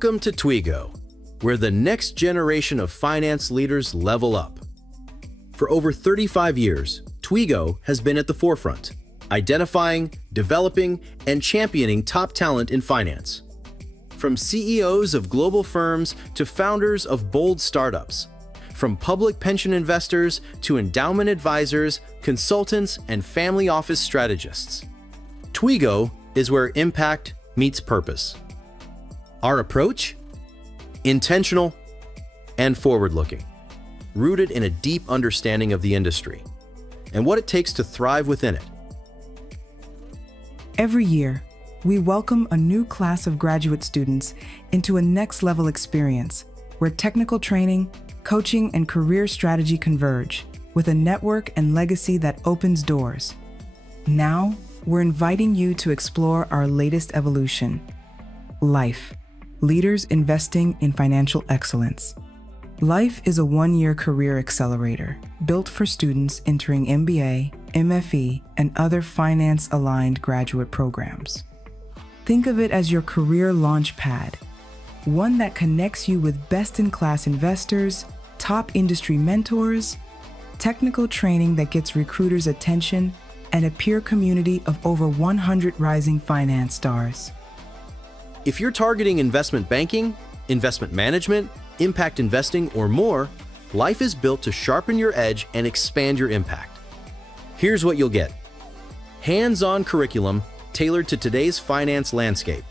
Welcome to Twiggo, where the next generation of finance leaders level up. For over 35 years, Twiggo has been at the forefront, identifying, developing, and championing top talent in finance. From CEOs of global firms to founders of bold startups, from public pension investors to endowment advisors, consultants, and family office strategists. Twiggo is where impact meets purpose. Our approach? Intentional and forward-looking, rooted in a deep understanding of the industry and what it takes to thrive within it. Every year, we welcome a new class of graduate students into a next-level experience where technical training, coaching, and career strategy converge with a network and legacy that opens doors. Now, we're inviting you to explore our latest evolution, Life. Leaders investing in financial excellence. Life is a one-year career accelerator built for students entering MBA, MFE, and other finance-aligned graduate programs. Think of it as your career launch pad, one that connects you with best-in-class investors, top industry mentors, technical training that gets recruiters' attention, and a peer community of over 100 rising finance stars. If you're targeting investment banking, investment management, impact investing, or more, Life is built to sharpen your edge and expand your impact. Here's what you'll get. Hands-on curriculum tailored to today's finance landscape.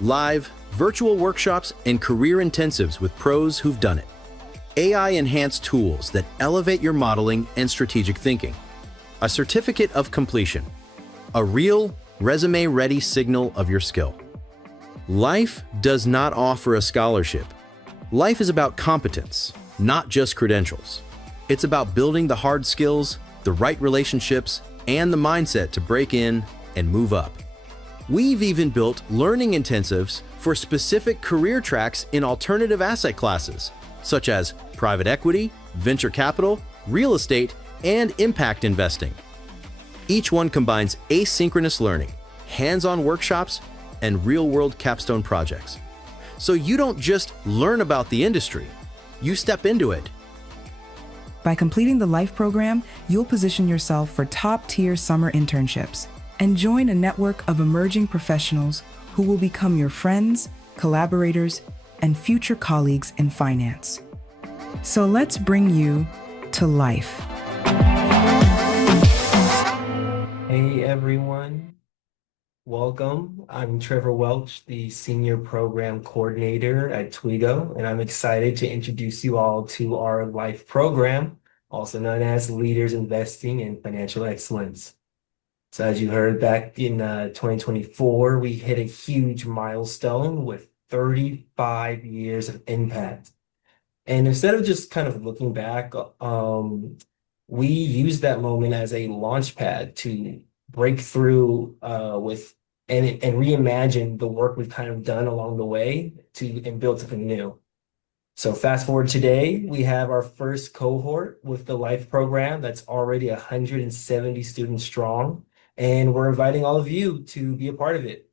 Live, virtual workshops and career intensives with pros who've done it. AI-enhanced tools that elevate your modeling and strategic thinking. A certificate of completion. A real, resume-ready signal of your skill. Life does not offer a scholarship. Life is about competence, not just credentials. It's about building the hard skills, the right relationships, and the mindset to break in and move up. We've even built learning intensives for specific career tracks in alternative asset classes, such as private equity, venture capital, real estate, and impact investing. Each one combines asynchronous learning, hands-on workshops, and real-world capstone projects. So you don't just learn about the industry, you step into it. By completing the Life program, you'll position yourself for top-tier summer internships and join a network of emerging professionals who will become your friends, collaborators, and future colleagues in finance. So let's bring you to Life. Hey everyone. Welcome. I'm Trevor Welch, the Senior Program Coordinator at Twiggo, and I'm excited to introduce you all to our Life program, also known as Leaders Investing in Financial Excellence. So as you heard back in 2024, we hit a huge milestone with 35 years of impact. And instead of just kind of looking back, we used that moment as a launch pad to break through and reimagine the work we've kind of done along the way and build something new. So fast forward today, we have our first cohort with the Life program that's already 170 students strong, and we're inviting all of you to be a part of it.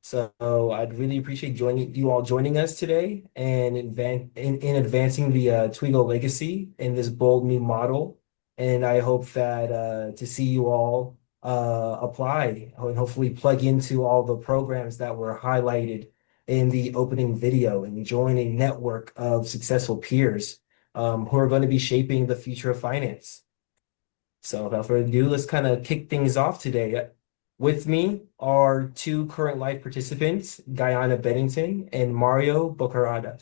So I'd really appreciate you all joining us today and in advancing the Twiggo legacy in this bold new model. And I hope that to see you all apply and hopefully plug into all the programs that were highlighted in the opening video and join a network of successful peers who are going to be shaping the future of finance. So without further ado, let's kind of kick things off today. With me are two current Life participants, Guyana Bennington and Mario Bocarada.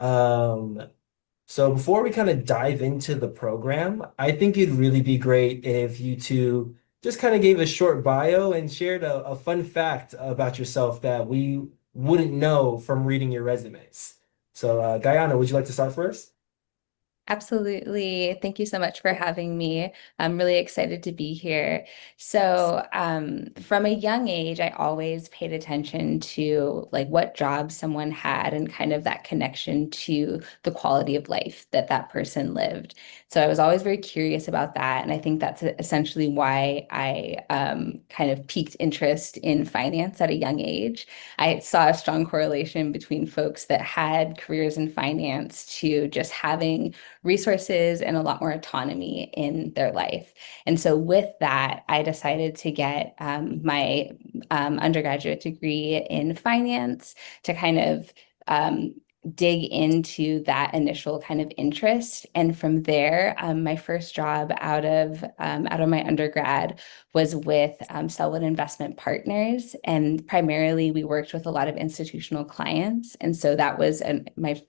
So before we kind of dive into the program, I think it'd really be great if you two just kind of gave a short bio and shared a fun fact about yourself that we wouldn't know from reading your resumes. So Guyana, would you like to start first? Absolutely. Thank you so much for having me. I'm really excited to be here. So, from a young age, I always paid attention to like what jobs someone had and kind of that connection to the quality of life that that person lived. So I was always very curious about that. And I think that's essentially why I kind of piqued interest in finance at a young age. I saw a strong correlation between folks that had careers in finance to just having resources and a lot more autonomy in their life. And so with that, I decided to get my undergraduate degree in finance to kind of dig into that initial kind of interest. And from there, my first job out of my undergrad was with Selwood Investment Partners, and primarily we worked with a lot of institutional clients. And so that was an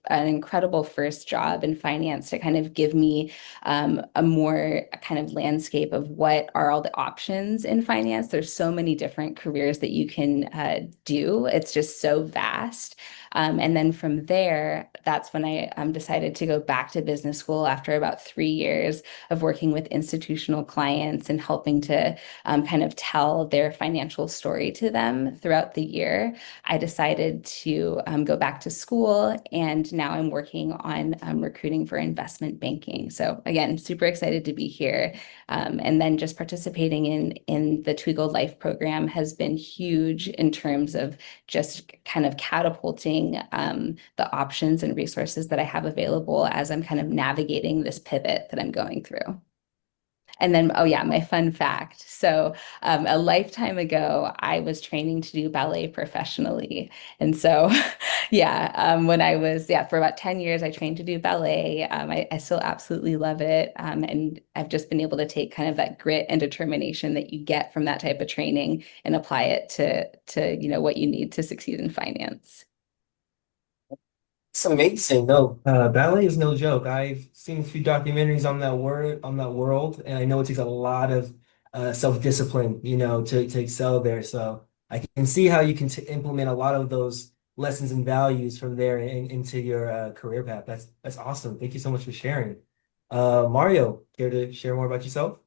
incredible first job in finance to kind of give me a more kind of landscape of what are all the options in finance. There's so many different careers that you can do. It's just so vast. And then from there, that's when I decided to go back to business school after about 3 years of working with institutional clients and helping to kind of tell their financial story to them throughout the year. I decided to go back to school, and now I'm working on recruiting for investment banking. So again, super excited to be here. And then just participating in the Twiggo Life program has been huge in terms of just kind of catapulting the options and resources that I have available as I'm kind of navigating this pivot that I'm going through. And then, oh yeah, my fun fact. So a lifetime ago, I was training to do ballet professionally. And so, yeah, when I was, yeah, for about 10 years, I trained to do ballet. I still absolutely love it. And I've just been able to take kind of that grit and determination that you get from that type of training and apply it to what you need to succeed in finance. It's amazing. No, ballet is no joke. I've seen a few documentaries on that world, and I know it takes a lot of self-discipline, to excel there. So I can see how you can implement a lot of those lessons and values from there into your career path. That's awesome. Thank you so much for sharing. Mario, care to share more about yourself?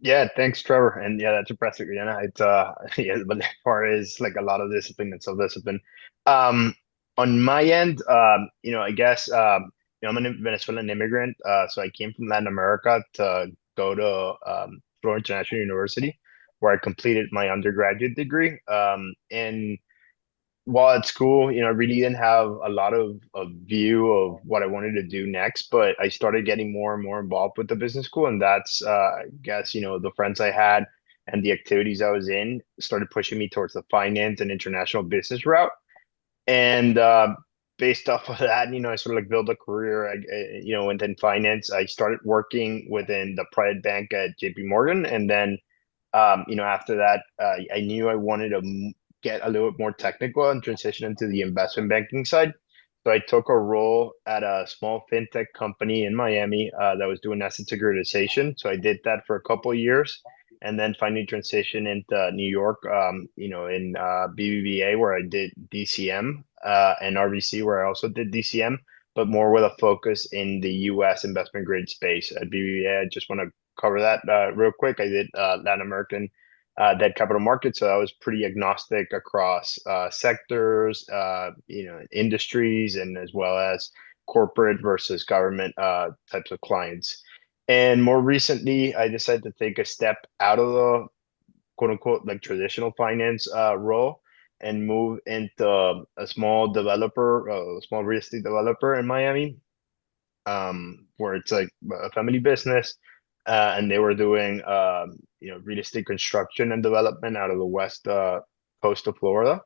Yeah, thanks, Trevor. And yeah, that's impressive. It's yeah, but as far as like a lot of discipline and self-discipline. Um, on my end, I guess I'm a Venezuelan immigrant. So I came from Latin America to go to Florida International University, where I completed my undergraduate degree. And while at school, I really didn't have a lot of a view of what I wanted to do next, but I started getting more and more involved with the business school, and that's, I guess, the friends I had and the activities I was in started pushing me towards the finance and international business route. And based off of that, I sort of like built a career, within finance. I started working within the private bank at JP Morgan, and then after that, I knew I wanted to get a little bit more technical and transition into the investment banking side. So I took a role at a small fintech company in Miami that was doing asset securitization. So I did that for a couple of years, and then finally transitioned into New York, in BBVA, where I did DCM, and RBC, where I also did DCM, but more with a focus in the US investment grade space. At BBVA, I just want to cover that real quick. I did Latin American debt capital markets, so I was pretty agnostic across sectors, industries, and as well as corporate versus government types of clients. And more recently, I decided to take a step out of the quote unquote like traditional finance role and move into a small developer, a small real estate developer in Miami, where it's like a family business, and they were doing real estate construction and development out of the west coast of Florida.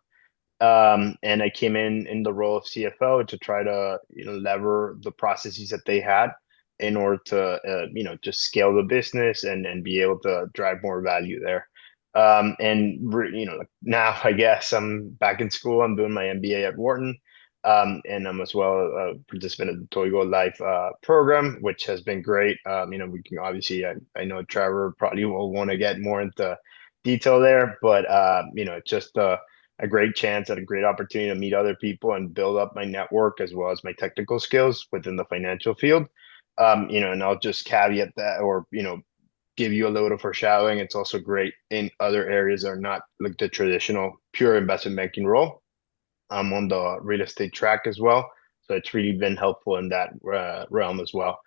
And I came in the role of CFO to try to lever the processes that they had in order to just scale the business and be able to drive more value there. Like now I guess I'm back in school. I'm doing my MBA at Wharton. And I'm as well a participant in the Toigo Life program, which has been great. We can obviously, I know Trevor probably will want to get more into detail there, but it's just a great chance and a great opportunity to meet other people and build up my network as well as my technical skills within the financial field. And I'll just caveat that, or give you a little foreshadowing. It's also great in other areas that are not like the traditional pure investment banking role. I'm on the real estate track as well, so it's really been helpful in that realm as well.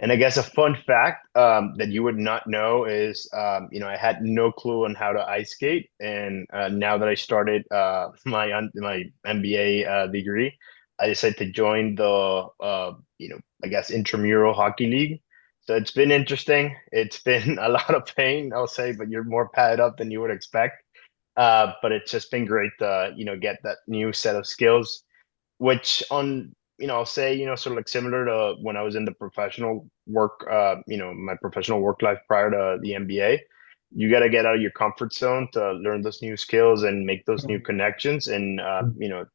And I guess a fun fact that you would not know is, I had no clue on how to ice skate, and now that I started my MBA degree, I decided to join the I guess intramural hockey league. So it's been interesting. It's been a lot of pain, I'll say, but you're more padded up than you would expect. But it's just been great to get that new set of skills, which on I'll say, sort of like similar to when I was in the professional work, my professional work life prior to the MBA, you got to get out of your comfort zone to learn those new skills and make those new connections. And,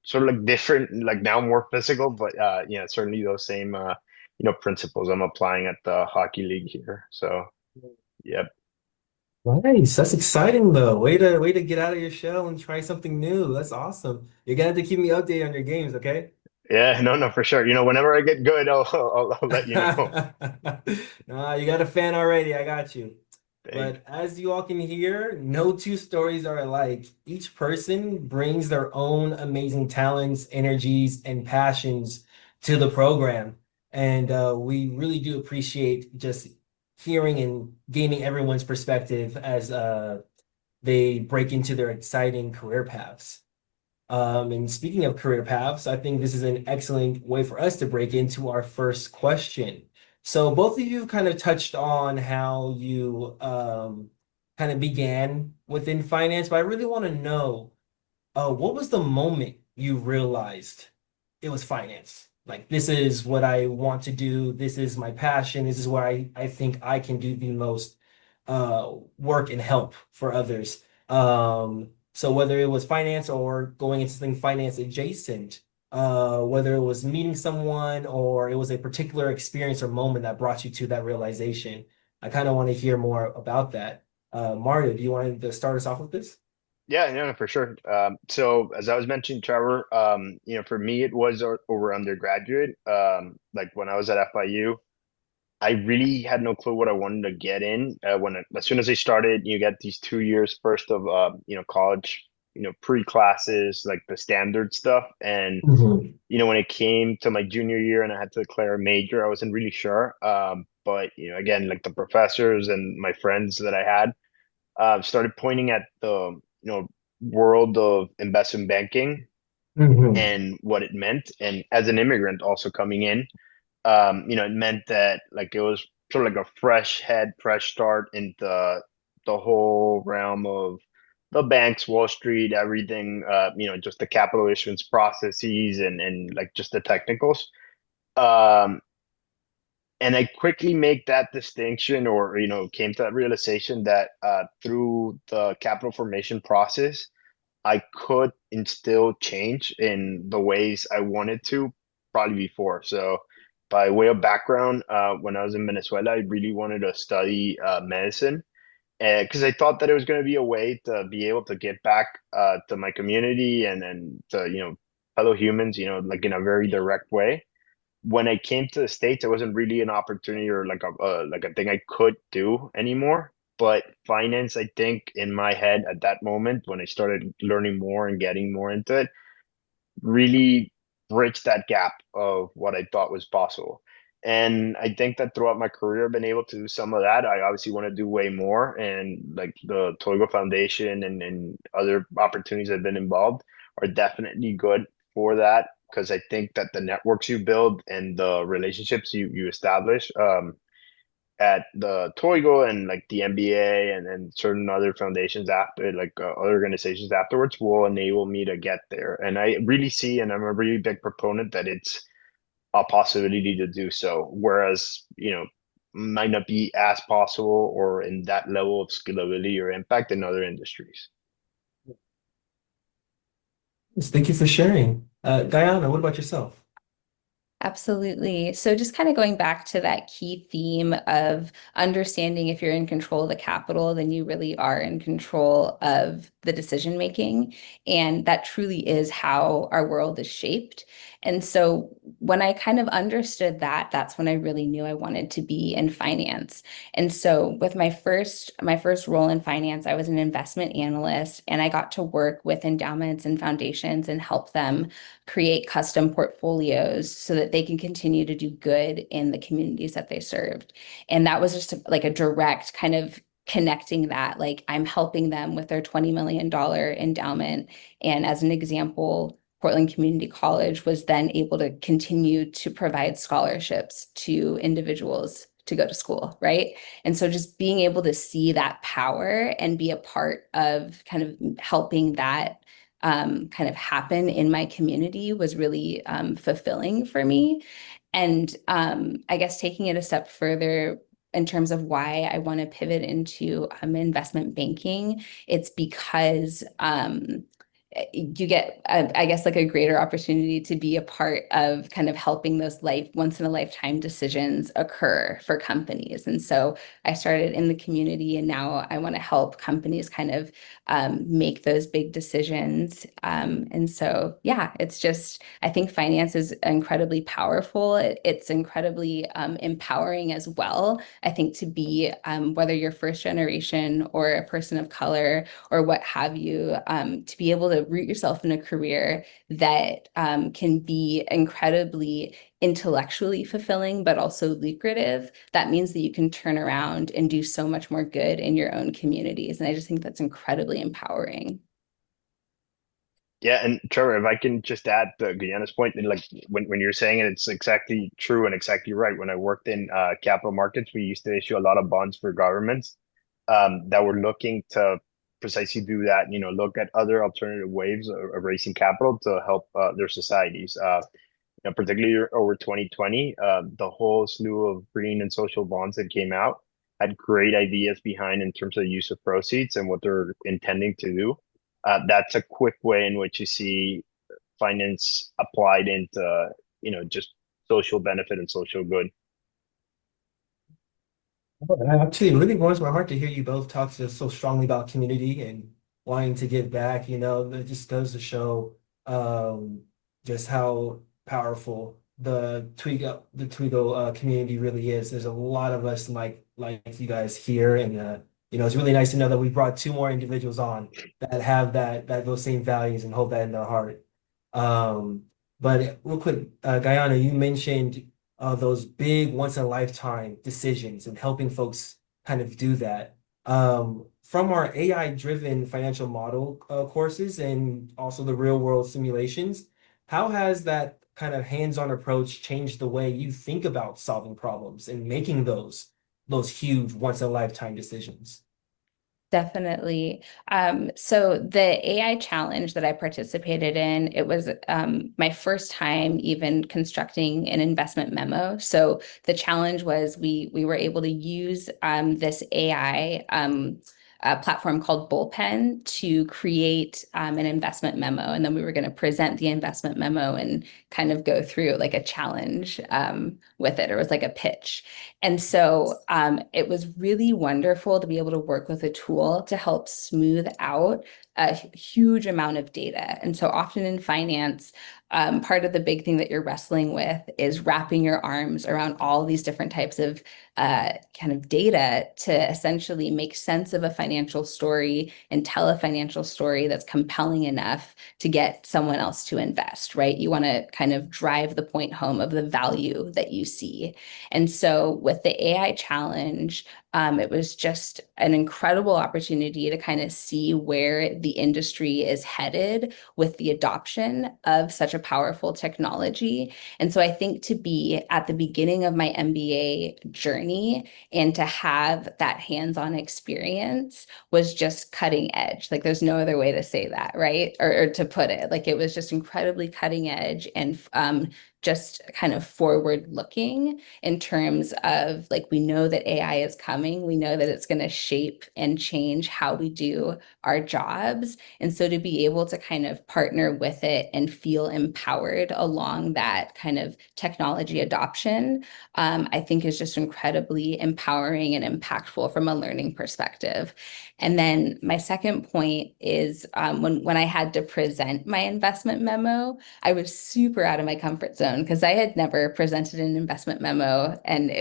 sort of like different, like now more physical, but, certainly those same, principles I'm applying at the hockey league here. So, yeah. Nice. That's exciting though. Way to get out of your shell and try something new. That's awesome. You're gonna have to keep me updated on your games, okay? Yeah, no, for sure. Whenever I get good, I'll let you know. Nah, you got a fan already. I got you. Thank But as you all can hear, no two stories are alike. Each person brings their own amazing talents, energies, and passions to the program. And we really do appreciate just hearing and gaining everyone's perspective as they break into their exciting career paths. And speaking of career paths, I think this is an excellent way for us to break into our first question. So both of you kind of touched on how you kind of began within finance, but I really want to know what was the moment you realized it was finance? Like, this is what I want to do. This is my passion. This is where I think I can do the most work and help for others. So whether it was finance or going into something finance adjacent, whether it was meeting someone or it was a particular experience or moment that brought you to that realization, I kind of want to hear more about that. Mario, do you want to start us off with this? Yeah, no, for sure. So as I was mentioning, Trevor, for me it was over undergraduate. Like when I was at FIU, I really had no clue what I wanted to get in. As soon as I started, you get these 2 years first of college, pre-classes, like the standard stuff. And Mhm. when it came to my junior year and I had to declare a major, I wasn't really sure. But again, like the professors and my friends that I had started pointing at the world of investment banking Mhm. and what it meant. And as an immigrant also coming in, it meant that like it was sort of like a fresh head, fresh start into the whole realm of the banks, Wall Street, everything, just the capital issuance processes and like just the technicals. Um, and I quickly make that distinction or, came to that realization that through the capital formation process, I could instill change in the ways I wanted to probably before. So, by way of background, when I was in Venezuela, I really wanted to study medicine because I thought that it was going to be a way to be able to get back to my community and to, fellow humans, like in a very direct way. When I came to the States, it wasn't really an opportunity or like a thing I could do anymore. But finance, I think, in my head at that moment, when I started learning more and getting more into it, really bridged that gap of what I thought was possible. And I think that throughout my career, I've been able to do some of that. I obviously want to do way more. And like the Toigo Foundation and other opportunities that have been involved are definitely good for that. Because I think that the networks you build and the relationships you establish at the Toigo and like the MBA and certain other foundations after like other organizations afterwards will enable me to get there. And I really see, and I'm a really big proponent that it's a possibility to do so. Whereas, might not be as possible or in that level of scalability or impact in other industries. Yes, thank you for sharing. Guyana, what about yourself? Absolutely. So just kind of going back to that key theme of understanding if you're in control of the capital, then you really are in control of the decision making. And that truly is how our world is shaped. And so when I kind of understood that, that's when I really knew I wanted to be in finance. And so with my first role in finance, I was an investment analyst, and I got to work with endowments and foundations and help them create custom portfolios so that they can continue to do good in the communities that they served. And that was just like a direct kind of connecting that, like I'm helping them with their $20 million endowment. And as an example, Portland Community College was then able to continue to provide scholarships to individuals to go to school, right? And so just being able to see that power and be a part of kind of helping that kind of happen in my community was really fulfilling for me. And I guess taking it a step further in terms of why I want to pivot into investment banking, it's because you get, I guess, like a greater opportunity to be a part of kind of helping those once in a lifetime decisions occur for companies. And so I started in the community, and now I want to help companies kind of make those big decisions. And so, yeah, it's just, I think finance is incredibly powerful. It's incredibly empowering as well. I think to be, whether you're first generation or a person of color or what have you, to be able to root yourself in a career that can be incredibly intellectually fulfilling, but also lucrative, that means that you can turn around and do so much more good in your own communities. And I just think that's incredibly empowering. Yeah, and Trevor, if I can just add to Guyana's point, and like when you're saying it, it's exactly true and exactly right. When I worked in capital markets, we used to issue a lot of bonds for governments that were looking to precisely do that. You know, look at other alternative ways of raising capital to help their societies. You know, particularly over 2020, the whole slew of green and social bonds that came out had great ideas behind in terms of the use of proceeds and what they're intending to do. That's a quick way in which you see finance applied into, you know, just social benefit and social good. Actually, it really warms my heart to hear you both talk so strongly about community and wanting to give back. You know, that just goes to show um, just how powerful the Twiggo community really is. There's a lot of us like you guys here, and you know, it's really nice to know that we brought two more individuals on that have that those same values and hold that in their heart. Um, but real quick, Guyana, you mentioned those big once in a lifetime decisions and helping folks kind of do that. From our AI driven financial model courses and also the real world simulations, how has that kind of hands-on approach changed the way you think about solving problems and making those huge once in a lifetime decisions? Definitely. So the AI challenge that I participated in, it was my first time even constructing an investment memo. So the challenge was we were able to use this AI platform called Bullpen to create an investment memo. And then we were going to present the investment memo and kind of go through like a challenge with it. It was like a pitch. And so it was really wonderful to be able to work with a tool to help smooth out a huge amount of data. And so often in finance, part of the big thing that you're wrestling with is wrapping your arms around all these different types of kind of data to essentially make sense of a financial story and tell a financial story that's compelling enough to get someone else to invest, right? You want to kind of drive the point home of the value that you see. And so with the AI challenge, it was just an incredible opportunity to kind of see where the industry is headed with the adoption of such a powerful technology. And so I think to be at the beginning of my MBA journey and to have that hands-on experience was just cutting edge. Like there's no other way to say that, right? Or to put it, like it was just incredibly cutting edge and just kind of forward looking in terms of like, we know that AI is coming. We know that it's going to shape and change how we do our jobs. And so to be able to kind of partner with it and feel empowered along that kind of technology adoption, I think is just incredibly empowering and impactful from a learning perspective. And then my second point is when I had to present my investment memo, I was super out of my comfort zone because I had never presented an investment memo and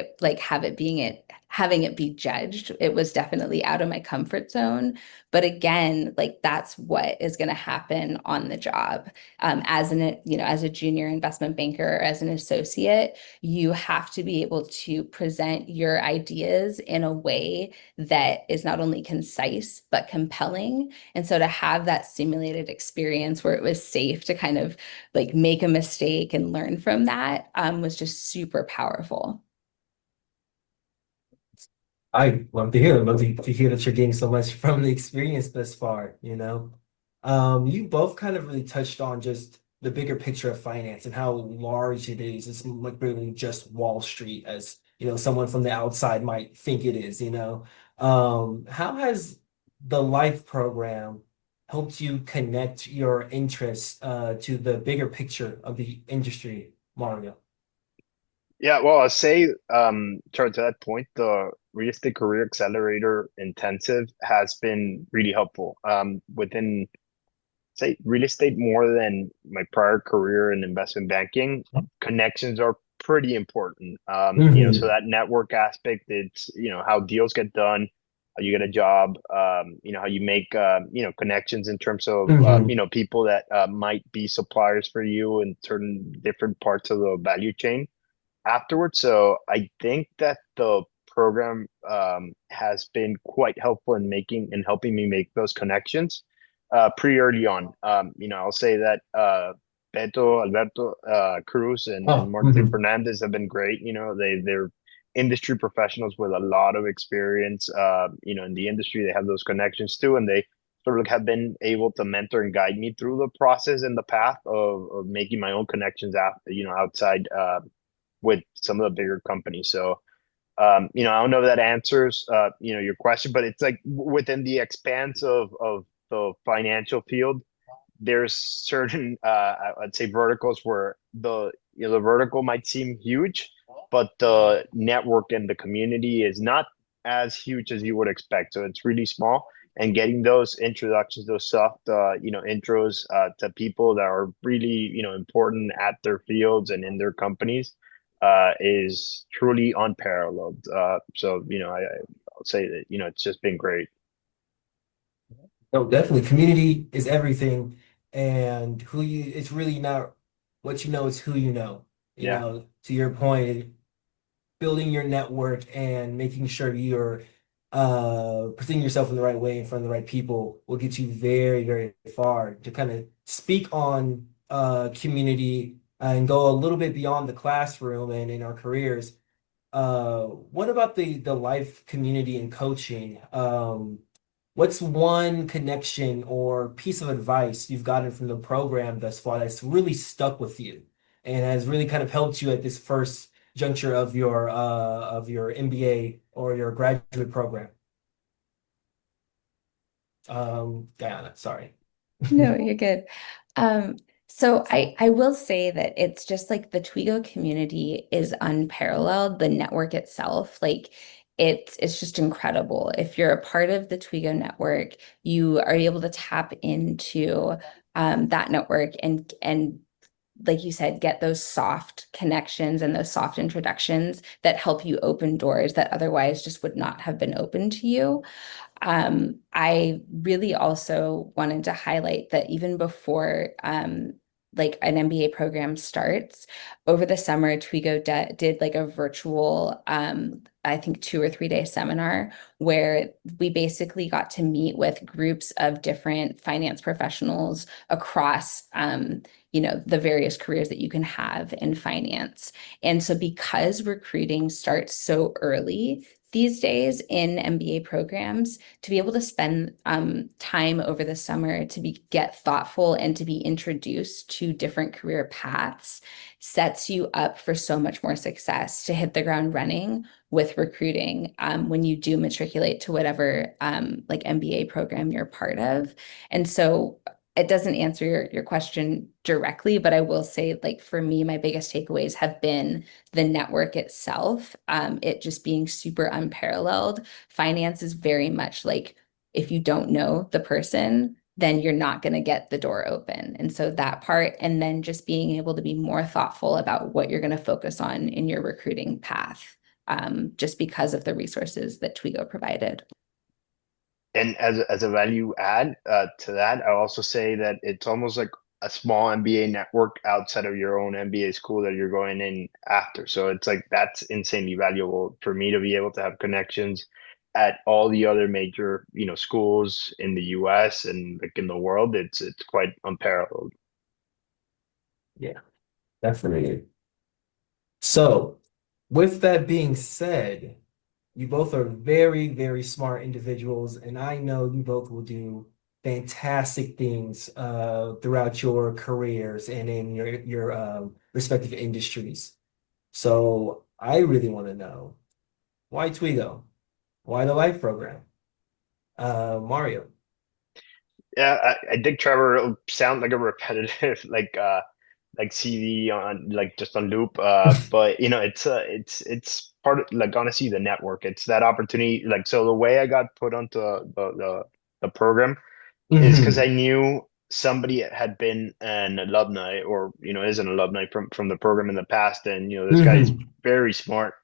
having it be judged. It was definitely out of my comfort zone. But again, like that's what is going to happen on the job. As a junior investment banker or as an associate, you have to be able to present your ideas in a way that is not only concise but compelling. And so to have that simulated experience where it was safe to kind of like make a mistake and learn from that was just super powerful. I love to hear. Love to hear that you're getting so much from the experience thus far, you know. You both kind of really touched on just the bigger picture of finance and how large it is. It's much bigger than just Wall Street, as you know, someone from the outside might think it is, you know. How has the Life program helped you connect your interests to the bigger picture of the industry, Mario? Yeah, well, I'll say, to that point, the Real Estate Career Accelerator Intensive has been really helpful. Within, say, real estate more than my prior career in investment banking, connections are pretty important. So that network aspect, it's, how deals get done, how you get a job, how you make, connections in terms of, people that might be suppliers for you in certain different parts of the value chain afterwards. So I think that the program has been quite helpful in helping me make those connections pretty early on. I'll say that Beto, Alberto, Cruz, and Oh, Martin Fernandez have been great. They're industry professionals with a lot of experience. In the industry, they have those connections too, and they sort of have been able to mentor and guide me through the process and the path of making my own connections outside with some of the bigger companies. So, I don't know if that answers, your question, but it's like within the expanse of the financial field, there's certain, I'd say verticals where the vertical might seem huge, but the network and the community is not as huge as you would expect. So it's really small. And getting those introductions, those soft, intros to people that are really, important at their fields and in their companies is truly unparalleled. So, I'll say that, it's just been great. no, definitely. Community is everything, and it's really not what you know, it's who you know. You Yeah. know, to your point, building your network and making sure you're presenting yourself in the right way in front of the right people will get you very, very far. To kind of speak on community and go a little bit beyond the classroom and in our careers, what about the life community and coaching? What's one connection or piece of advice you've gotten from the program thus far that's really stuck with you and has really kind of helped you at this first juncture of your MBA or your graduate program? Diana, sorry. No, you're good. So I will say that it's just like the Twiggo community is unparalleled. The network itself, like it's just incredible. If you're a part of the Twiggo network, you are able to tap into that network and like you said, get those soft connections and those soft introductions that help you open doors that otherwise just would not have been open to you. I really also wanted to highlight that even before like an MBA program starts, over the summer, Twiggo did like a virtual, I think 2 or 3 day seminar where we basically got to meet with groups of different finance professionals across the various careers that you can have in finance. And so because recruiting starts so early, these days in MBA programs, to be able to spend time over the summer to get thoughtful and to be introduced to different career paths sets you up for so much more success to hit the ground running with recruiting when you do matriculate to whatever like MBA program you're part of. And so it doesn't answer your question directly, but I will say, like, for me, my biggest takeaways have been the network itself, it just being super unparalleled. Finance is very much like, if you don't know the person, then you're not going to get the door open. And so that part, and then just being able to be more thoughtful about what you're going to focus on in your recruiting path, just because of the resources that Twiggo provided. And as a value add to that, I also say that it's almost like a small MBA network outside of your own MBA school that you're going in after. So it's like that's insanely valuable for me to be able to have connections at all the other major, schools in the US and like in the world. It's quite unparalleled. Yeah, definitely. So, with that being said, you both are very, very smart individuals, and I know you both will do fantastic things throughout your careers and in your respective industries. So, I really want to know, why Twiggo? Why the Life program? Mario. Yeah, I think Trevor will sound like a repetitive like CV on like just on loop. But it's part of like honestly the network. It's that opportunity. Like so the way I got put onto the program is because I Mhm. knew somebody had been an alumni or is an alumni from the program in the past, and this guy is Mhm. very smart.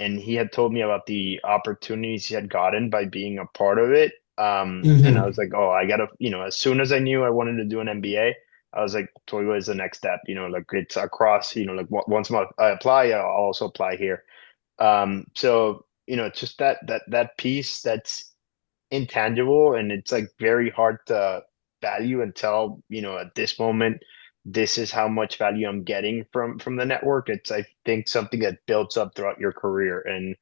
And he had told me about the opportunities he had gotten by being a part of it. And I was Mhm. like, oh, I gotta, as soon as I knew I wanted to do an MBA, I was like, Toigo is the next step. Like it's across. Like once I apply, I'll also apply here. So it's just that piece that's intangible, and it's like very hard to value and tell, at this moment, this is how much value I'm getting from the network. It's, I think, something that builds up throughout your career. And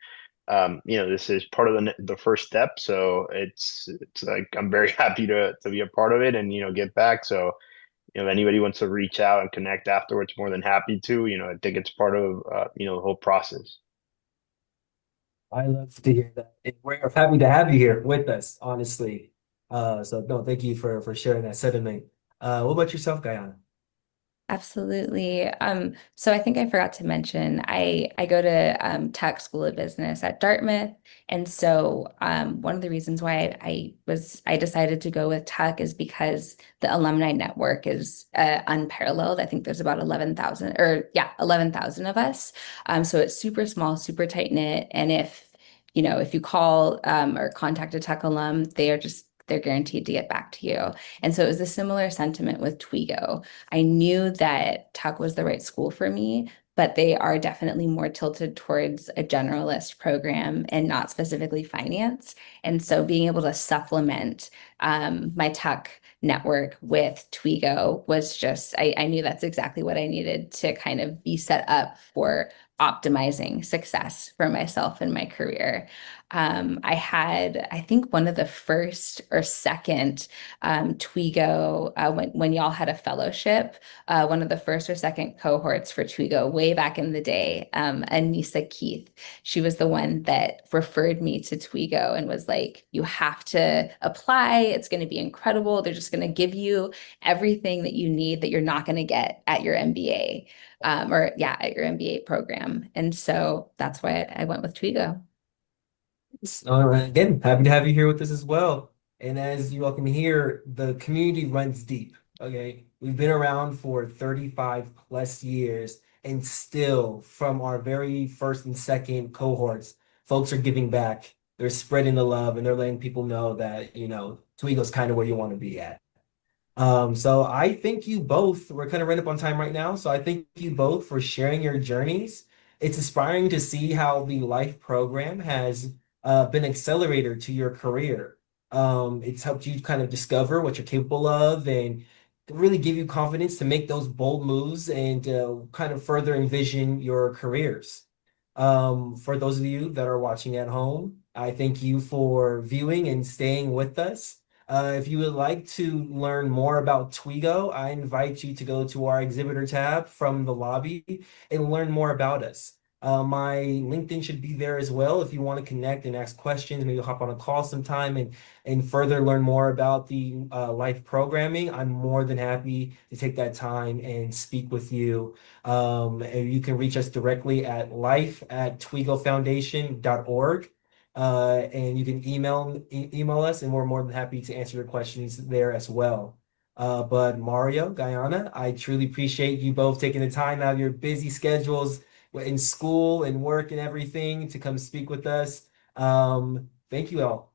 this is part of the first step. So it's like I'm very happy to be a part of it and get back. So if anybody wants to reach out and connect afterwards, more than happy to. I think it's part of the whole process. I love to hear that. And we're happy to have you here with us, honestly. So no, thank you for sharing that sentiment. What about yourself, Guyana? Absolutely. So I think I forgot to mention, I go to Tech School of Business at Dartmouth. And so one of the reasons why I decided to go with Tech is because the alumni network is unparalleled. I think there's about 11,000 or yeah, 11,000 of us. So it's super small, super tight knit. And if you call or contact a Tech alum, they're guaranteed to get back to you. And so it was a similar sentiment with Twiggo. I knew that Tuck was the right school for me, but they are definitely more tilted towards a generalist program and not specifically finance. And so being able to supplement my Tuck network with Twiggo was just, I knew that's exactly what I needed to kind of be set up for optimizing success for myself and my career. I had, I think, one of the first or second Twiggo, when y'all had a fellowship, one of the first or second cohorts for Twiggo way back in the day, Anissa Keith. She was the one that referred me to Twiggo and was like, you have to apply. It's going to be incredible. They're just going to give you everything that you need that you're not going to get at your MBA, at your MBA program. And so that's why I went with Twiggo. Again, happy to have you here with us as well. And as you all can hear, the community runs deep. Okay. We've been around for 35 plus years, and still, from our very first and second cohorts, folks are giving back. They're spreading the love and they're letting people know that, Twiggo's kind of where you want to be at. So I thank you both. We're kind of running up on time right now. So I thank you both for sharing your journeys. It's inspiring to see how the Life program has been an accelerator to your career. It's helped you kind of discover what you're capable of and really give you confidence to make those bold moves and kind of further envision your careers. For those of you that are watching at home, I thank you for viewing and staying with us. If you would like to learn more about Twiggo, I invite you to go to our exhibitor tab from the lobby and learn more about us. My LinkedIn should be there as well if you want to connect and ask questions, maybe hop on a call sometime and further learn more about the life programming. I'm more than happy to take that time and speak with you. And you can reach us directly at life@twigofoundation.org. And you can email us, and we're more than happy to answer your questions there as well. But Mario, Guyana, I truly appreciate you both taking the time out of your busy schedules in school and work and everything to come speak with us. Thank you all.